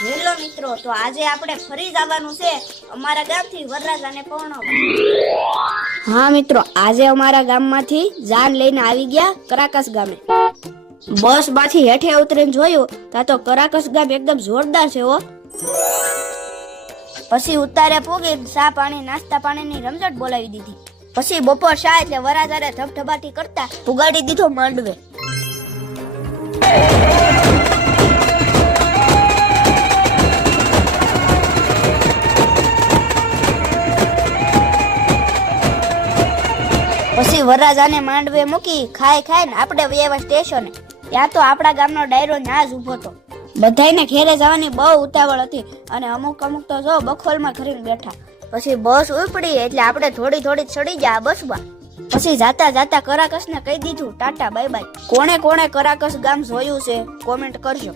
Hello મિત્રો, તો આજે આપણે ફરી જવાનું છે અમારા ગામથી વરરાજાને પહોંચવા. હા મિત્રો, આજે અમારા ગામમાંથી જાન લઈને આવી ગયા કરાકસ ગામે. બસ માંથી હેઠે ઉતરીને જોયું તા તો કરાકસ ગામ એકદમ જોરદાર છે હો. પછી ઉતારે પોગી ચા પાણી નાસ્તા પાણીની રમઝટ બોલાવી દીધી. પછી બપોર શા એટલે વરરાજાને ધબધબાટી કરતા પુગાડી દીધો માંડવે. પછી વરરાજાને માંડવે મૂકી ખાઈને આપણે વ્યવા સ્ટેશને. ત્યાં તો આપણા ગામનો ડાયરો ન્યા જ ઊભો હતો. બધાયને ઘેરે જવાની બહુ ઉતાવળ હતી અને અમુક તો જો બખોલમાં ઘરીને બેઠા. પછી બસ ઉપડી એટલે આપણે થોડી ચડી ગયા બસમાં. પછી જાતા કરાકસને કહી દીધું ટાટા બાય બાય. કોણે કરાકસ ગામ જોયું છે કોમેન્ટ કરજો.